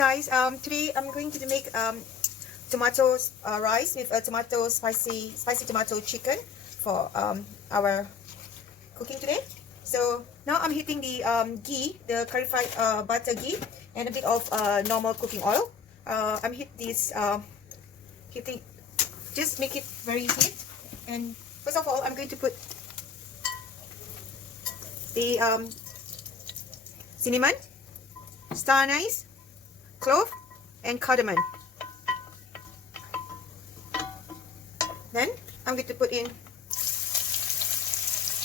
guys, today I'm going to make tomato rice with a spicy tomato chicken for our cooking today. So now I'm heating the ghee, the clarified butter ghee, and a bit of normal cooking oil. I'm heating, just make it very heat. And first of all, I'm going to put the cinnamon, star anise, clove, and cardamom. Then I'm going to put in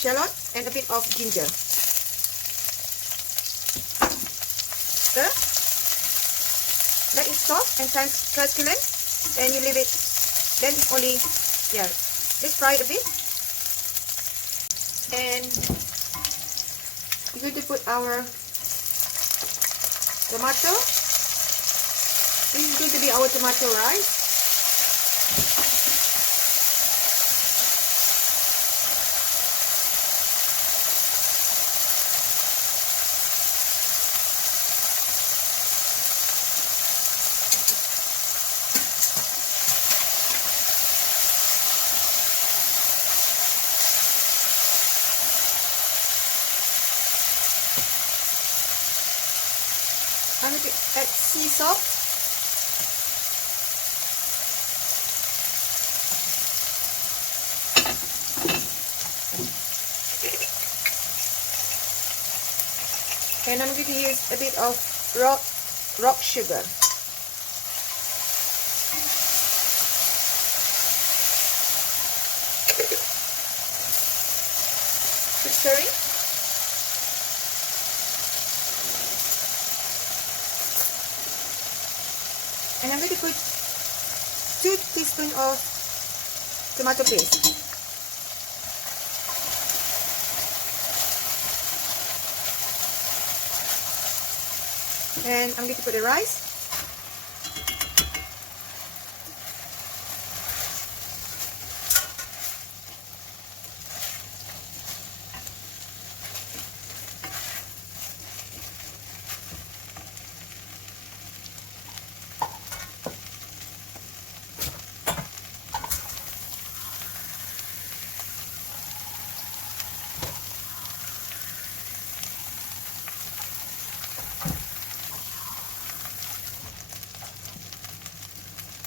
shallot and a bit of ginger. Stir. Let it soft and translucent, and you leave it. Then it's only, just fry it a bit. And we're going to put our tomato. This is going to be our tomato rice. I'm going to add sea salt. And I'm going to use a bit of rock sugar. Keep stirring. And I'm going to put 2 teaspoons of tomato paste. And I'm going to put the rice.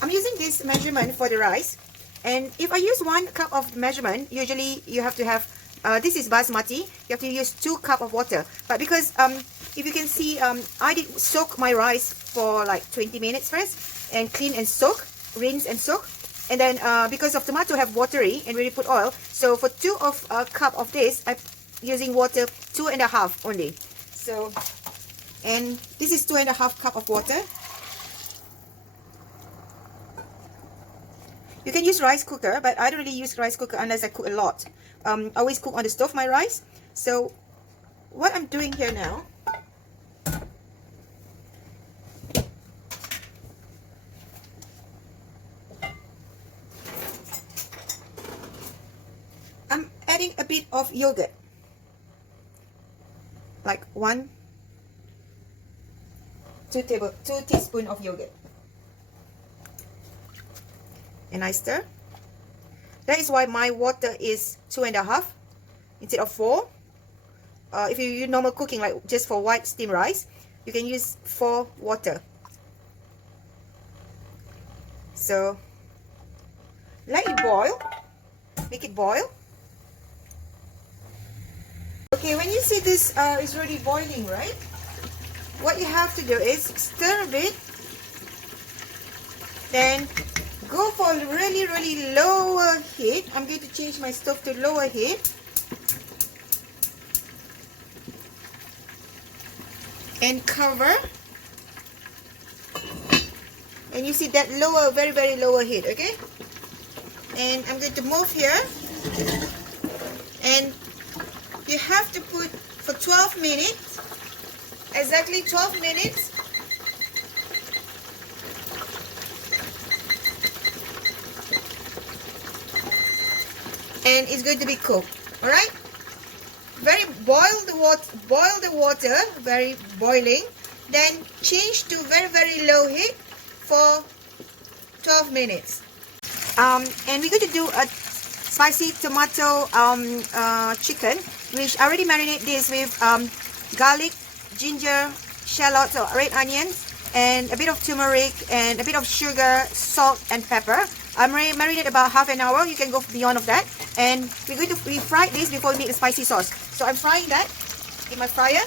I'm using this measurement for the rice, and if I use 1 cup of measurement, usually you have to have, this is basmati, you have to use 2 cups of water. But because, if you can see, I did soak my rice for like 20 minutes first, and clean and soak, rinse and soak. And then because of tomato have watery and really put oil, so for 2 cup of this, I'm using water 2.5 only. So, and this is 2.5 cup of water. You can use rice cooker, but I don't really use rice cooker unless I cook a lot. I always cook on the stove my rice. So what I'm doing here now, I'm adding a bit of yogurt, like 2 teaspoons of yogurt. And I stir. That is why my water is 2.5 instead of 4. If you use normal cooking, like just for white steamed rice, you can use 4 water. So let it boil. Make it boil. Okay, when you see this is already boiling, right? What you have to do is stir a bit. Then go for really lower heat. I'm going to change my stove to lower heat. And cover. And you see that lower, very lower heat, okay? And I'm going to move here. And you have to put for 12 minutes. Exactly 12 minutes. And it's going to be cooked. All right, boil the water, very boiling, Then change to very low heat for 12 minutes. And we're going to do a spicy tomato chicken, which I already marinate this with garlic, ginger, shallots or red onions, and a bit of turmeric and a bit of sugar, salt and pepper. I'm marinate about half an hour. You can go beyond of that. And we're going to refry this before we make the spicy sauce. So I'm frying that in my fryer.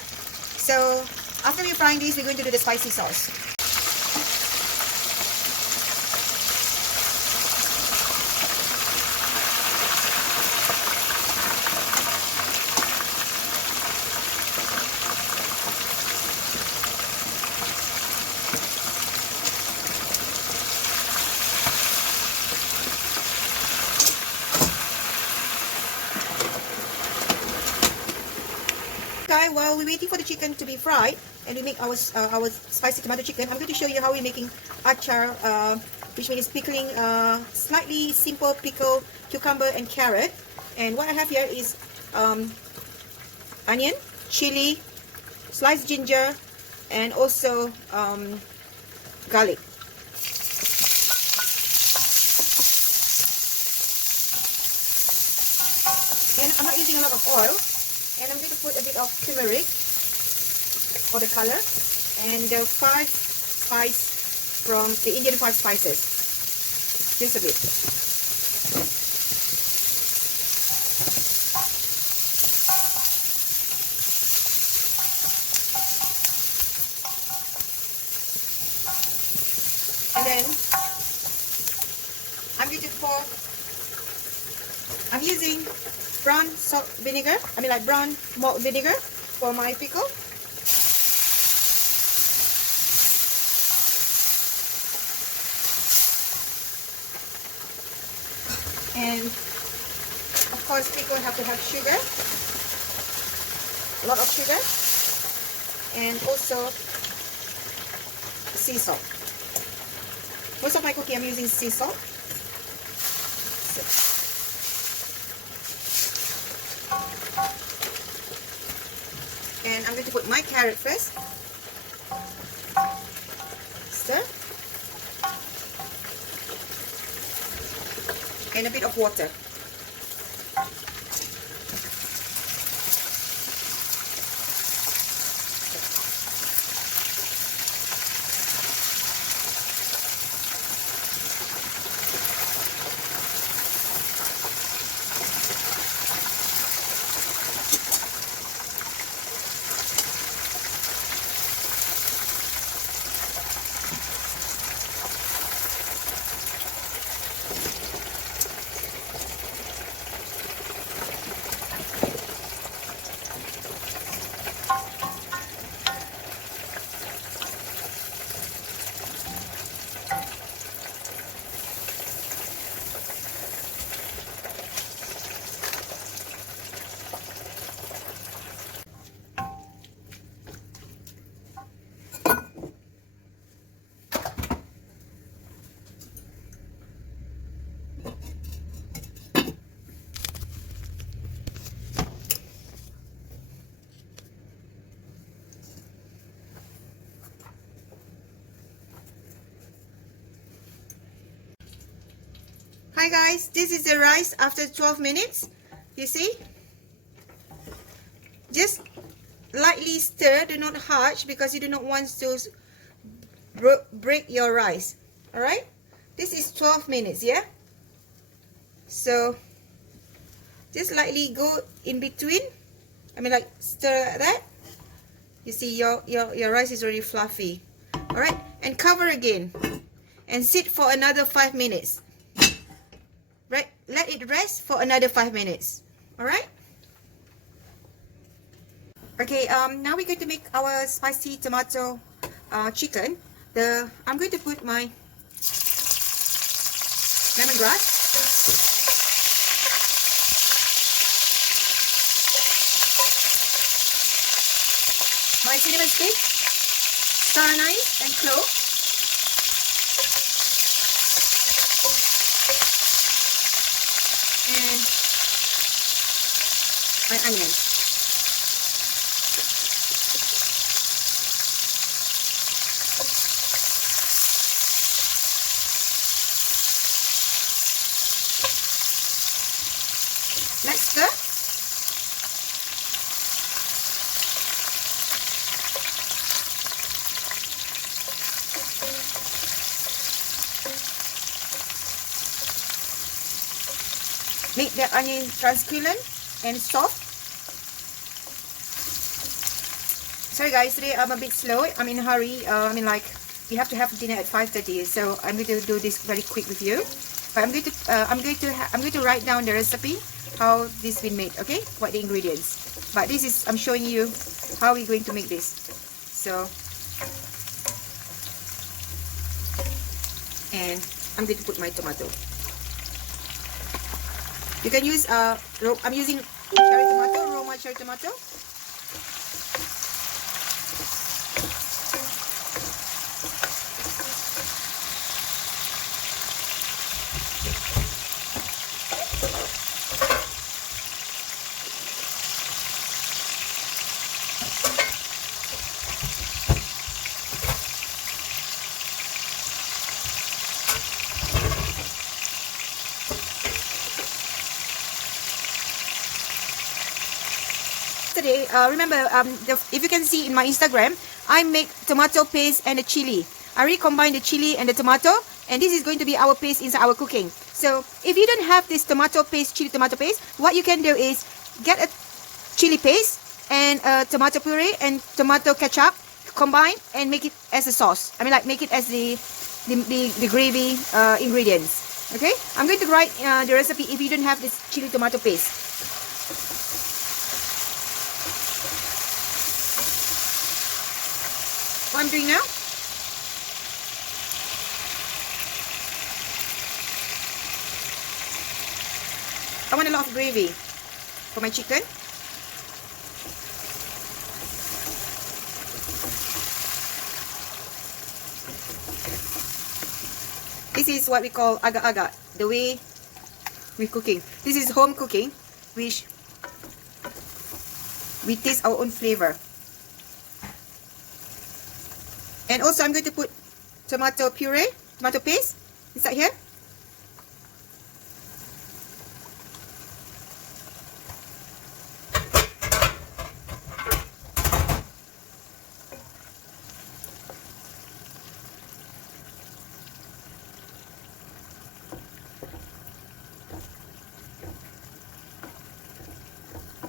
So after we're frying this, we're going to do the spicy sauce. While we're waiting for the chicken to be fried and we make our spicy tomato chicken, I'm going to show you how we're making achar, which means pickling slightly simple pickle cucumber and carrot. And what I have here is onion, chili, sliced ginger, and also garlic. And I'm not using a lot of oil. And I'm going to put a bit of turmeric for the color and the 5 spice from the Indian 5 spices. Just a bit. And then I'm going to pour, I'm using brown salt vinegar, brown malt vinegar for my pickle. And of course pickle have to have sugar, a lot of sugar, and also sea salt. Most of my cooking I'm using sea salt. And I'm going to put my carrot first. Stir. And a bit of water. Hi guys, this is the rice after 12 minutes. You see? Just lightly stir, do not harsh because you do not want to break your rice. Alright? This is 12 minutes, yeah? So, just lightly go in between. Stir like that. You see your rice is already fluffy. Alright? And cover again. And sit for another 5 minutes. Right, let it rest for another 5 minutes. Alright? Okay, now we're going to make our spicy tomato chicken. I'm going to put my lemongrass, my cinnamon stick, star anise and clove. And my onion. make the onion translucent and soft. Sorry guys, today I'm a bit slow. I'm in a hurry. Like we have to have dinner at 5:30, so I'm going to do this very quick with you. But I'm going to write down the recipe how this been made. Okay, what the ingredients. But this is, I'm showing you how we're going to make this. So, and I'm going to put my tomato. You can use I'm using cherry tomato, Roma cherry tomato. Today, remember, if you can see in my Instagram, I make tomato paste and the chili. I recombine the chili and the tomato, and this is going to be our paste inside our cooking. So if you don't have this tomato paste, chili tomato paste, what you can do is get a chili paste and tomato puree and tomato ketchup, combine and make it as a sauce. Like make it as the gravy ingredients. Okay, I'm going to write the recipe if you don't have this chili tomato paste. What I'm doing now, I want a lot of gravy for my chicken. This is what we call agak-agak, the way we're cooking. This is home cooking, which we taste our own flavor. And also I'm going to put tomato puree, tomato paste inside here.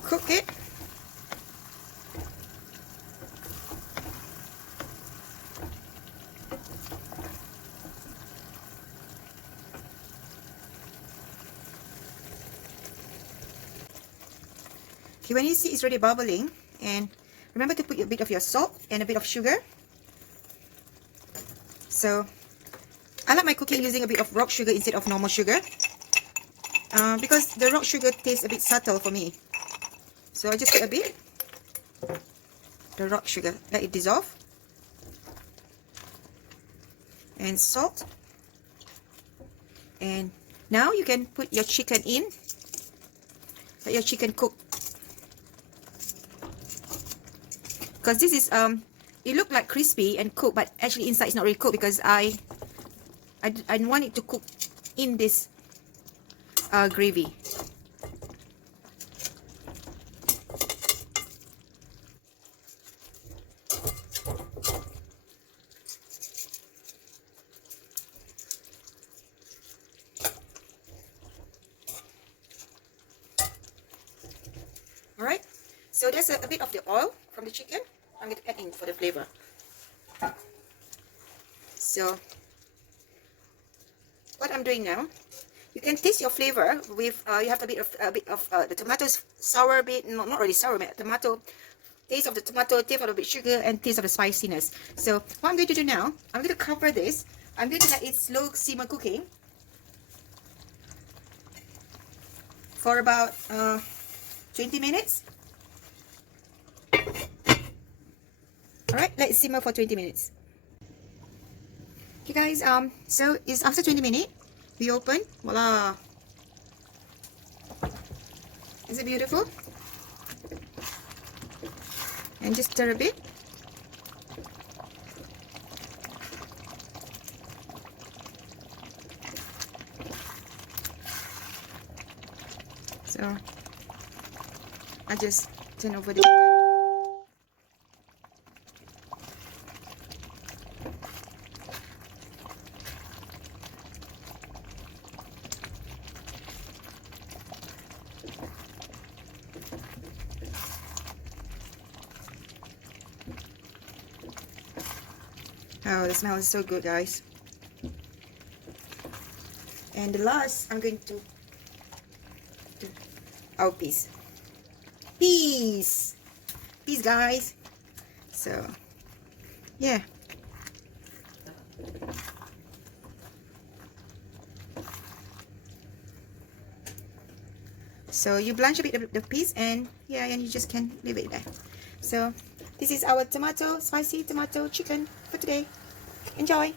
Cook it. Okay, when you see it's already bubbling, and remember to put a bit of your salt and a bit of sugar. So I like my cooking using a bit of rock sugar instead of normal sugar, because the rock sugar tastes a bit subtle for me. So I just put a bit, the rock sugar, let it dissolve, and salt. And now you can put your chicken in, let your chicken cook. Because this is, it look like crispy and cooked, but actually inside it's not really cooked, because I want it to cook in this gravy. Alright, so there's a bit of the oil from the chicken I'm going to add in for the flavor. So what I'm doing now, you can taste your flavor with you have a bit of the tomatoes sour bit, not really sour, but tomato taste of the tomato, taste of a bit sugar, and taste of the spiciness. So what I'm going to do now, I'm going to cover this. I'm going to let it slow simmer cooking for about 20 minutes. Alright, let it simmer for 20 minutes. Okay guys, so it's after 20 minutes. We open. Voila! Is it beautiful? And just stir a bit. So I just turn over the chicken. Oh, the smell is so good, guys. And the last, I'm going to oh, peas, guys. So yeah, so you blanch a bit of the peas, and yeah, and you just can leave it there. So this is our spicy tomato chicken for today. Enjoy.